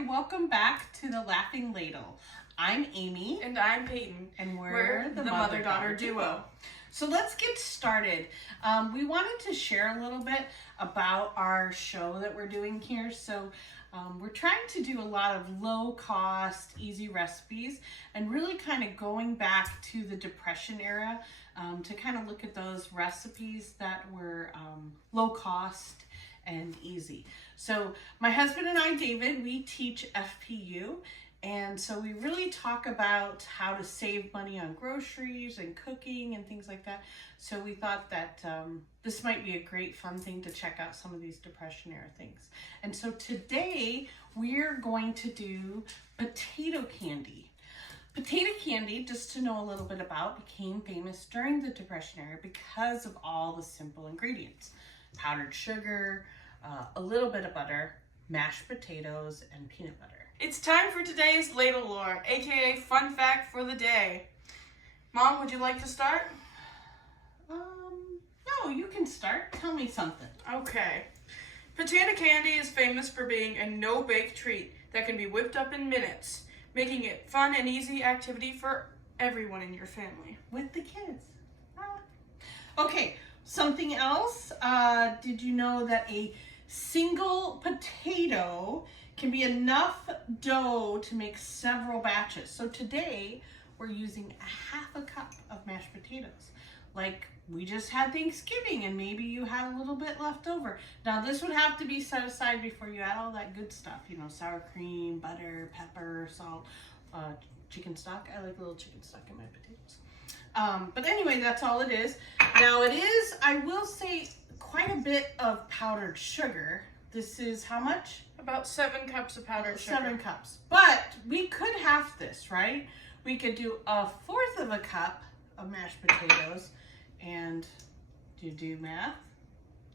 Hi, welcome back to the Laughing Ladle. I'm Amy. And I'm Peyton. And we're the mother-daughter duo. So let's get started. We wanted to share a little bit about our show that we're doing here. So we're trying to do a lot of low-cost, easy recipes and really kind of going back to the Depression era to kind of look at those recipes that were low-cost and easy. So my husband and I, David, we teach FPU, and so we really talk about how to save money on groceries and cooking and things like that. So we thought that this might be a great fun thing to check out some of these Depression era things. And so today we're going to do potato candy. Potato candy, just to know a little bit about, became famous during the Depression era because of all the simple ingredients. Powdered sugar, a little bit of butter, mashed potatoes, and peanut butter. It's time for today's ladle lore, aka fun fact for the day. Mom, would you like to start? No, you can start. Tell me something. Okay. Potato candy is famous for being a no-bake treat that can be whipped up in minutes, making it fun and easy activity for everyone in your family. With the kids. Okay, something else. Did you know that a single potato can be enough dough to make several batches? So today we're using a half a cup of mashed potatoes. Like we just had Thanksgiving and maybe you had a little bit left over. Now this would have to be set aside before you add all that good stuff, you know, sour cream, butter, pepper, salt, chicken stock. I like a little chicken stock in my potatoes. But anyway, that's all it is. Now it is, I will say, quite a bit of powdered sugar. This is how much? About 7 cups of powdered sugar. 7 cups. But we could half this, right? We could do 1/4 of a cup of mashed potatoes and, do you do math?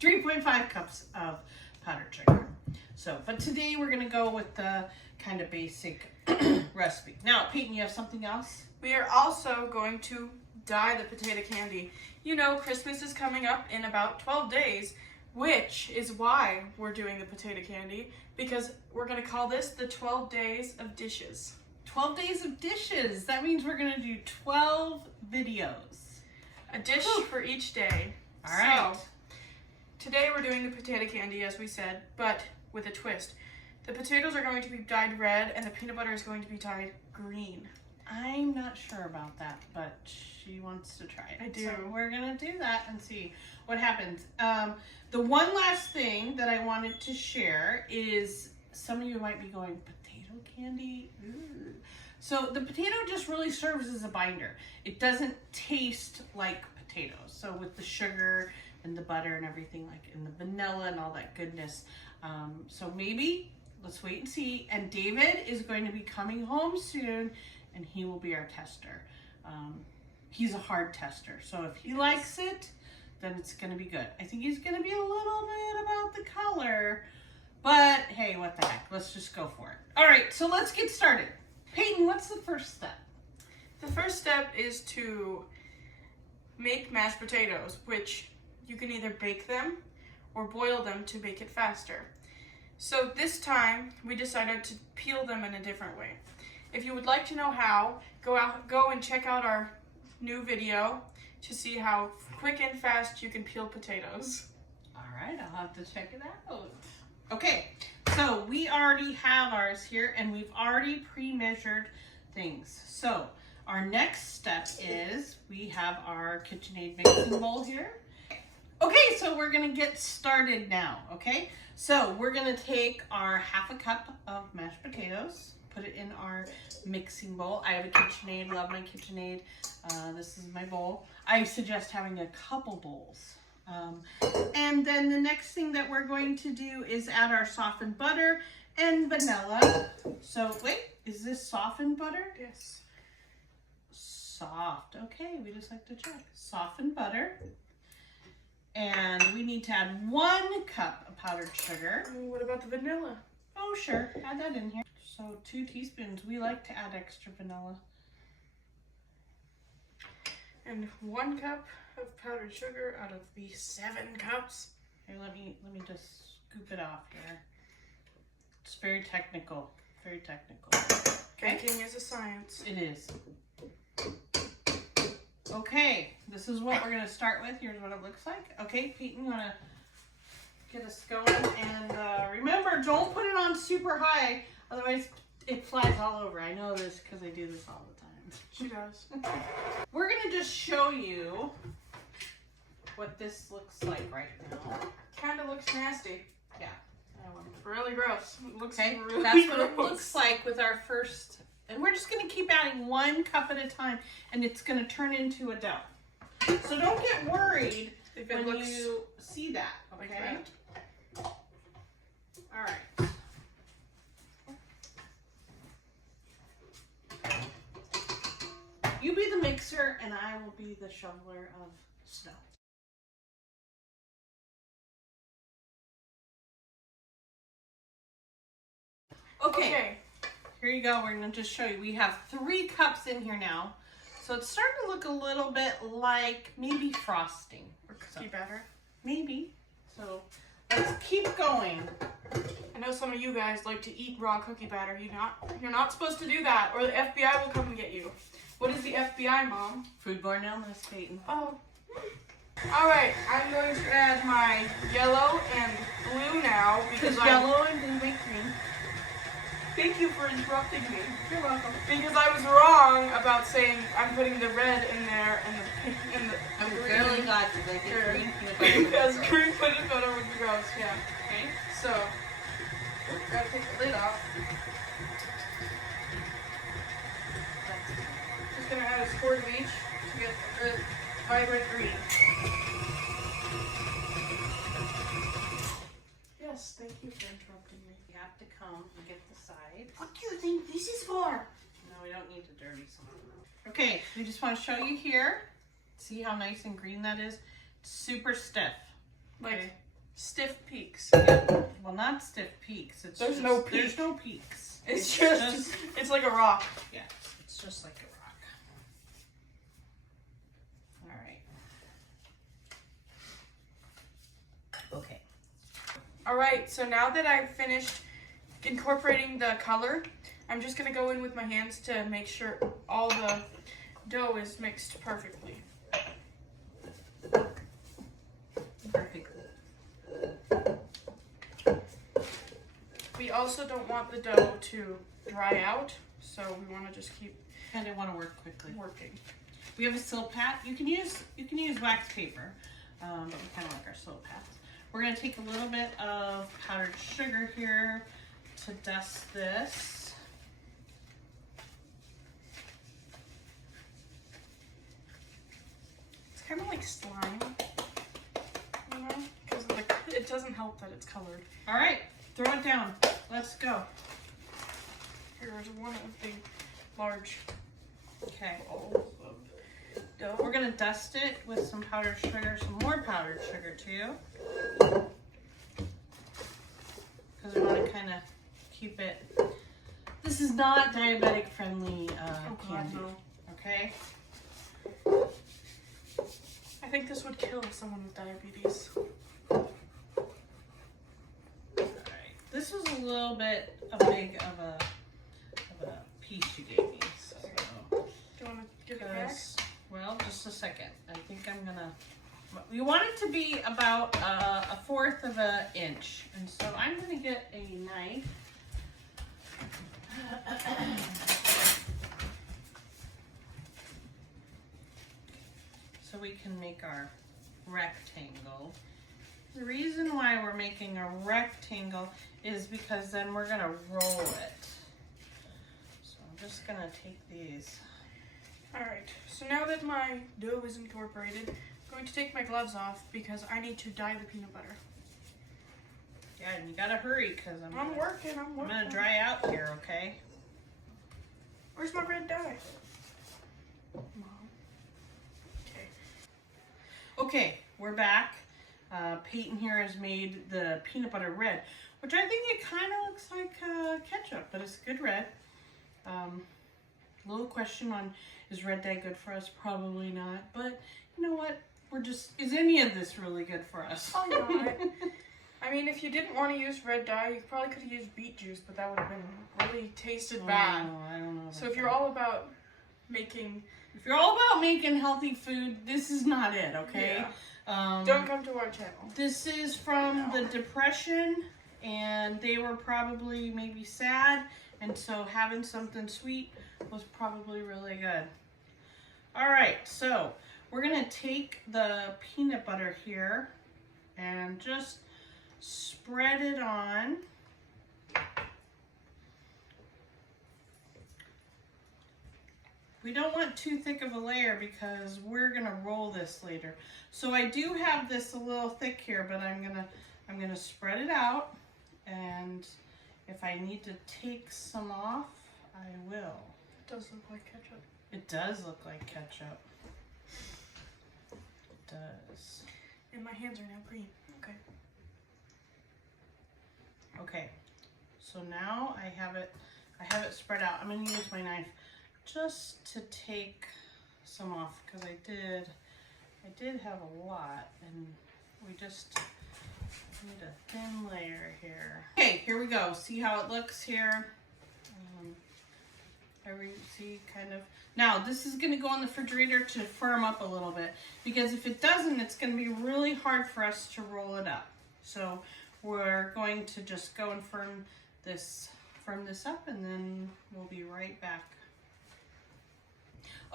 3.5 cups of powdered sugar. So, but today we're gonna go with the kind of basic recipe. Now, Peyton, you have something else? We are also going to dye the potato candy. You know, Christmas is coming up in about 12 days, which is why we're doing the potato candy, because we're going to call this the 12 days of dishes. 12 days of dishes. That means we're going to do 12 videos. A dish for each day. All right. So, today we're doing the potato candy, as we said, but with a twist. The potatoes are going to be dyed red, and the peanut butter is going to be dyed green. I'm not sure about that, but she wants to try it. I do. So we're going to do that and see what happens. The one last thing that I wanted to share is some of you might be going, potato candy? Ooh. So the potato just really serves as a binder. It doesn't taste like potatoes. So with the sugar and the butter and everything, like in the vanilla and all that goodness. So maybe, let's wait and see. And David is going to be coming home soon, and he will be our tester. He's a hard tester, so if he likes it, then it's gonna be good. I think he's gonna be a little bit about the color, but hey, what the heck, let's just go for it. All right, so let's get started. Peyton, what's the first step? The first step is to make mashed potatoes, which you can either bake them or boil them to make it faster. So this time, we decided to peel them in a different way. If you would like to know how, go and check out our new video to see how quick and fast you can peel potatoes. All right, I'll have to check it out. Okay, so we already have ours here, and we've already pre-measured things. So our next step is we have our KitchenAid mixing bowl here. Okay, so we're gonna get started now, okay? So we're gonna take our 1/2 cup of mashed potatoes, put it in our mixing bowl. I have a KitchenAid, love my KitchenAid. This is my bowl. I suggest having a couple bowls. And then the next thing that we're going to do is add our softened butter and vanilla. So wait, is this softened butter? Yes. Soft, okay, we just like to check. Softened butter. And we need to add 1 cup of powdered sugar. What about the vanilla? Oh, sure, add that in here. So 2 teaspoons. We like to add extra vanilla. And 1 cup of powdered sugar out of the 7 cups. Here, let me just scoop it off here. It's very technical. very technical. Okay. Baking is a science. It is. Okay, this is what we're gonna start with. Here's what it looks like. Okay, Peyton, you wanna get us going? And remember, don't put it on super high, otherwise it flies all over. I know this because I do this all the time. She does. We're gonna just show you what this looks like right now. Kind of looks nasty. Yeah. Really gross. It looks Okay, really that's gross. what it looks like with our first, and we're just gonna keep adding 1 cup at a time, and it's gonna turn into a dough. So don't get worried If it when looks you see that, like okay? that. All right. You be the mixer, and I will be the shoveler of snow. Okay, here you go. We're gonna just show you. We have 3 cups in here now. So it's starting to look a little bit like maybe frosting. Or cookie batter. Maybe. So let's keep going. I know some of you guys like to eat raw cookie batter. You're not supposed to do that, or the FBI will come and get you. What is the FBI, Mom? Foodborne illness, Peyton. Oh. All right, I'm going to add my yellow and blue now because yellow and blue make green. Thank you for interrupting me. You're welcome. Because I was wrong about saying I'm putting the red in there and the pink in the. I'm green. really glad to make it Sure. green peanut butter. Because green peanut butter would be gross. Yeah. Okay. So, gotta take the lid off. Just gonna add a squirt of each to get a vibrant green. Yes, thank you for interrupting me. You have to come and get the sides. What do you think this is for? No, we don't need to dirty something. Okay, we just want to show you here. See how nice and green that is? It's super stiff. Like Okay. stiff peaks. Well, not stiff peaks. It's There's just, no peak. There's no peaks. It's just it's like a rock. Yeah, it's just like a rock. All right. Okay. All right, so now that I've finished incorporating the color, I'm just gonna go in with my hands to make sure all the dough is mixed perfectly. Perfect. We also don't want the dough to dry out, so we want to just keep Kind of want to work quickly. working. We have a sill pat. You can use wax paper, but we kind of like our sill pats. We're gonna take a little bit of powdered sugar here to dust this. It's kind of like slime, you know, because it doesn't help that it's colored. All right, throw it down. Let's go. Here's one of the large Okay. balls of dough. We're gonna dust it with some powdered sugar, some more powdered sugar too. Because we want to kind of keep it. This is not diabetic friendly candy. No. Okay. I think this would kill someone with diabetes. Alright. This was a little bit big of a piece you gave me. So, Do you want to give it back? well, just a second. I think I'm gonna. We want it to be about a 1/4 of an inch, and so I'm gonna get a knife. So we can make our rectangle. The reason why we're making a rectangle is because then we're gonna roll it. So I'm just gonna take these. Alright, so now that my dough is incorporated, I'm going to take my gloves off because I need to dye the peanut butter. Yeah, and you gotta hurry because I'm working. gonna dry out here, okay? Where's my red dye? Mom. Okay. Okay, we're back. Peyton here has made the peanut butter red, which I think it kind of looks like ketchup, but it's good red. Little question on, is red dye good for us? Probably not, but you know what? Is any of this really good for us? Oh, no, I mean, if you didn't want to use red dye, you probably could have used beet juice, but that would have been really tasted bad. I don't know. So if you're all about making... If you're all about making healthy food, this is not it, okay? Yeah. Don't come to our channel. This is from the Depression, and they were probably maybe sad, and so having something sweet was probably really good. All right, so we're gonna take the peanut butter here and just spread it on. We don't want too thick of a layer because we're gonna roll this later. So I do have this a little thick here, but I'm gonna spread it out, and if I need to take some off, I will. It does look like ketchup. It does look like ketchup. It does. And my hands are now green. Okay. Okay. So now I have it spread out. I'm gonna use my knife just to take some off because I did have a lot, and we just need a thin layer here. Okay, here we go. See how it looks here? See, kind of. Now this is going to go in the refrigerator to firm up a little bit, because if it doesn't, it's going to be really hard for us to roll it up. So we're going to just go and firm this up, and then we'll be right back.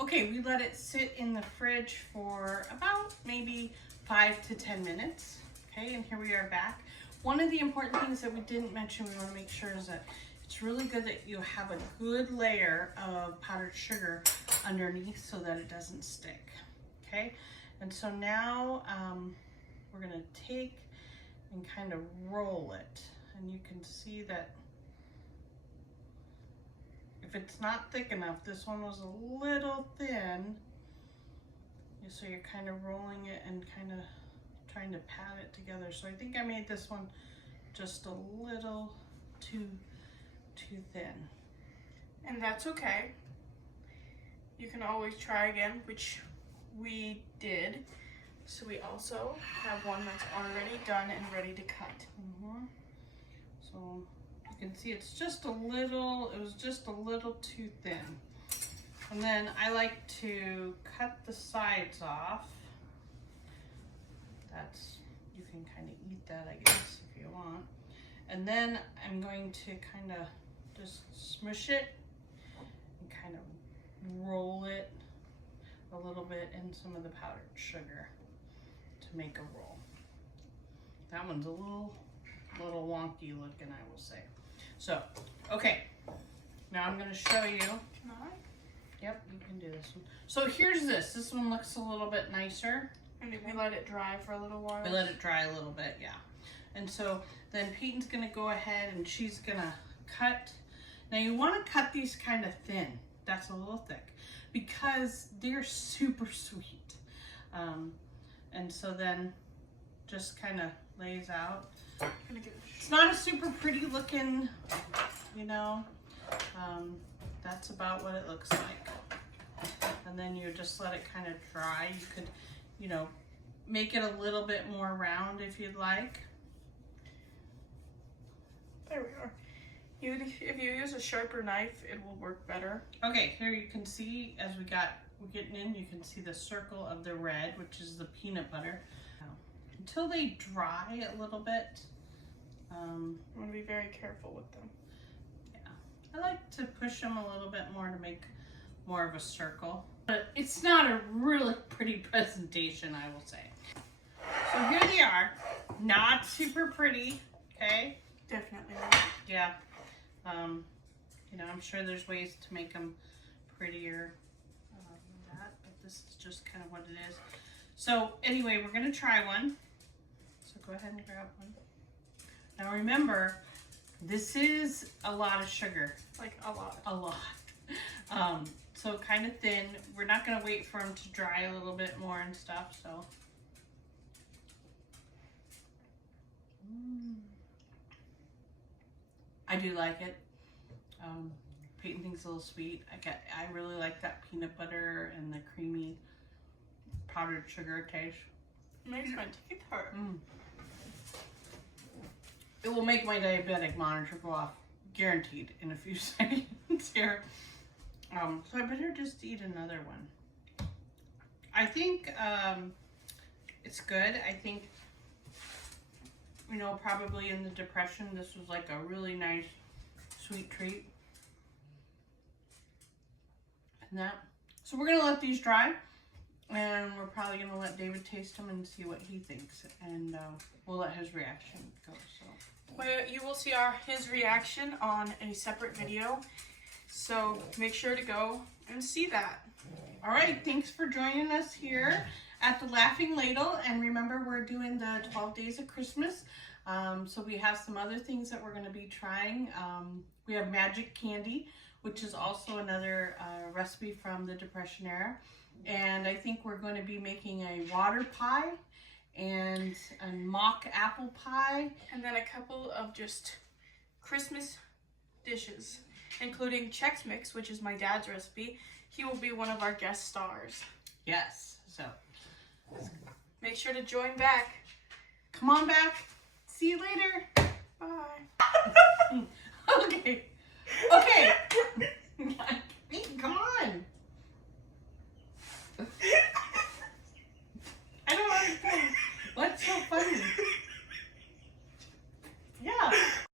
Okay, we let it sit in the fridge for about maybe 5 to 10 minutes. Okay, and here we are back. One of the important things that we didn't mention, we want to make sure, is that it's really good that you have a good layer of powdered sugar underneath so that it doesn't stick. Okay, and so now we're going to take and kind of roll it, and you can see that if it's not thick enough, this one was a little thin, so you're kind of rolling it and kind of trying to pat it together. So I think I made this one just a little too thin. And that's okay. You can always try again, which we did. So we also have one that's already done and ready to cut. So you can see it's just it was just a little too thin. And then I like to cut the sides off. You can kind of eat that, I guess, if you want. And then I'm going to kind of just smush it and kind of roll it a little bit in some of the powdered sugar to make a roll. That one's a little wonky looking, I will say. So, okay, now I'm going to show you. Can I? Yep, you can do this one. So here's this. This one looks a little bit nicer. And if we let it dry for a little while? We let it dry a little bit, yeah. And so then Peyton's going to go ahead and she's going to cut. Now you want to cut these kind of thin. That's a little thick because they're super sweet. And so then just kind of lays out. It's not a super pretty looking, you know. That's about what it looks like. And then you just let it kind of dry. You could, you know, make it a little bit more round if you'd like. There we are. If you use a sharper knife, it will work better. Okay, here you can see as we're getting in, you can see the circle of the red, which is the peanut butter. Until they dry a little bit. I'm going to be very careful with them. Yeah, I like to push them a little bit more to make more of a circle. But it's not a really pretty presentation, I will say. So here they are. Not super pretty, okay? Definitely not. Yeah. You know, I'm sure there's ways to make them prettier than that, but this is just kind of what it is. So anyway, we're going to try one. So go ahead and grab one. Now remember, this is a lot of sugar. Like a lot. A lot. So kind of thin. We're not going to wait for them to dry a little bit more and stuff, so. I do like it. Peyton thinks it's a little sweet. I really like that peanut butter and the creamy powdered sugar taste. Makes my teeth hurt. It will make my diabetic monitor go off, guaranteed, in a few seconds here. So I better just eat another one. I think it's good. I think, you know, probably in the Depression, this was like a really nice sweet treat. And that. So we're gonna let these dry, and we're probably gonna let David taste them and see what he thinks, and we'll let his reaction go. So. Well, you will see his reaction on a separate video, so make sure to go and see that. All right, thanks for joining us here at the Laughing Ladle, and remember we're doing the 12 Days of Christmas, so we have some other things that we're going to be trying. We have magic candy, which is also another recipe from the Depression era, and I think we're going to be making a water pie and a mock apple pie. And then a couple of just Christmas dishes, including Chex Mix, which is my dad's recipe. He will be one of our guest stars. Yes, so make sure to join back. Come on back. See you later. Bye. Okay. Okay.